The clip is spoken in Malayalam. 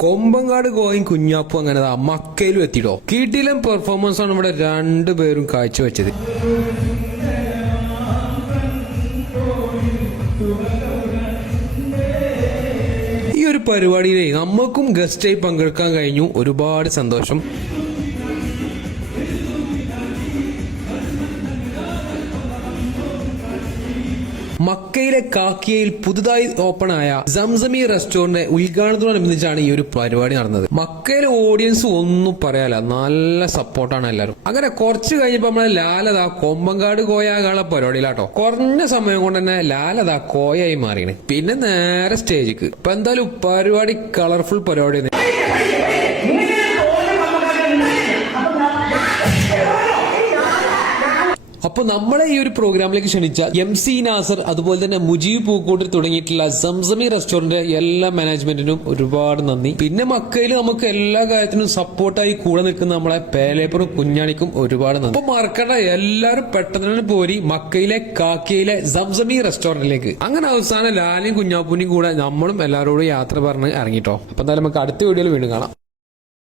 കൊമ്പങ്കാട് ഗോയും കുഞ്ഞാപ്പും അങ്ങനെ മക്കയിലും എത്തിയിട്ടോ. കിടിലൻ പെർഫോമൻസ് ആണ് ഇവിടെ രണ്ടുപേരും കാഴ്ചവെച്ചത്. ഈ ഒരു പരിപാടിയിലെ നമുക്കും ഗസ്റ്റായി പങ്കെടുക്കാൻ കഴിഞ്ഞു. ഒരുപാട് സന്തോഷം. മക്കയിലെ കാക്കിയയിൽ പുതുതായി ഓപ്പൺ ആയ സംസമി റെസ്റ്റോറന്റ് ഉദ്ഘാടനത്തോടനുബന്ധിച്ചാണ് ഈ ഒരു പരിപാടി നടന്നത്. മക്കയിലെ ഓഡിയൻസ് ഒന്നും പറയാല, നല്ല സപ്പോർട്ടാണ് എല്ലാവരും. അങ്ങനെ കുറച്ച് കഴിഞ്ഞപ്പോ നമ്മളെ ലാലത കൊമ്പങ്കാട് കോയാകാനുള്ള പരിപാടിയിലാട്ടോ. കുറഞ്ഞ സമയം കൊണ്ട് തന്നെ ലാലത കോയായി മാറിയാണ്. പിന്നെ നേരെ സ്റ്റേജിക്ക്. ഇപ്പൊ എന്തായാലും പരിപാടി കളർഫുൾ പരിപാടി. അപ്പൊ നമ്മളെ ഈ ഒരു പ്രോഗ്രാമിലേക്ക് ക്ഷണിച്ച MC നാസർ, അതുപോലെ തന്നെ മുജീബ് പൂക്കോട്ടിൽ തുടങ്ങിയിട്ടുള്ള സംസമി റെസ്റ്റോറന്റ് എല്ലാ മാനേജ്മെന്റിനും ഒരുപാട് നന്ദി. പിന്നെ മക്കയിൽ നമുക്ക് എല്ലാ കാര്യത്തിനും സപ്പോർട്ടായി കൂടെ നിൽക്കുന്ന നമ്മളെ പേലേപ്പറും കുഞ്ഞാണിക്കും ഒരുപാട് നന്ദി. അപ്പൊ മറക്കണ്ട, എല്ലാവരും പെട്ടെന്ന് പോരി മക്കയിലെ കാക്കിയയിലെ സംസമി റെസ്റ്റോറന്റിലേക്ക്. അങ്ങനെ അവസാനം ലാലിയും കുഞ്ഞാപ്പൂനിയും കൂടെ നമ്മളും എല്ലാവരോടും യാത്ര പറഞ്ഞ് ഇറങ്ങിട്ടോ. അപ്പൊ എന്തായാലും നമുക്ക് അടുത്ത വീഡിയോയിൽ വീണ്ടും കാണാം.